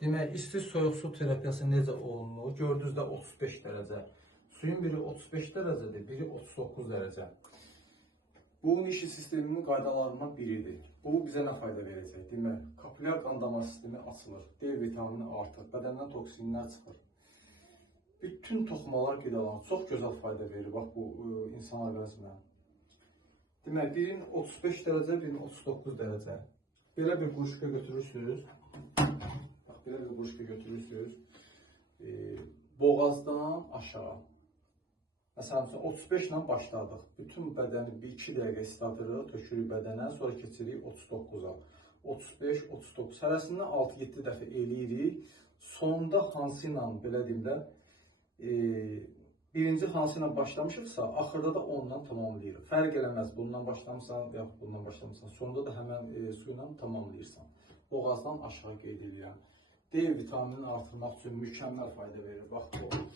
Demək, isti soyuq su terapiyası necə olunur? Gördünüz də 35 dərəcə. Suyun biri 35 dərəcədir, biri 39 dərəcə. Bu Nishi sisteminin qaydalarından biridir. Bu bizə nə fayda verəcək? Demək, kapilyar qan damar sistemi açılır, D vitamini artır, bədəndən toksinlər çıxır. Bütün toxumalar qidalanır, çox gözəl fayda verir bax bu insan orqanizminə. Demək, birinin 35 dərəcə, birinin 39 dərəcə. Belə bir quşka götürürsünüz. Bax, belə bir quşka götürürsünüz. Boğazdan aşağı. Məsələn, 35 ilə başladıq. Bütün bədəni 1-2 dəqiqə isladırıq, tökürük bədənə, sonra keçirik 39-a. 35, 39. Hərəsindən 6-7 dəfə eləyirik. Sonunda hansı ilə, belə deyim də, birinci hansı ilə başlamışıqsa, axırda da ondan tamamlayırıq. Fərq eləməz, bundan başlamısan və yaxud bundan başlamısan. Sonunda da həmən su ilə tamamlayırsan. Boğazdan aşağı qeyd edirəm. D vitaminini artırmaq üçün mükəmməl fayda verir. Bax bu.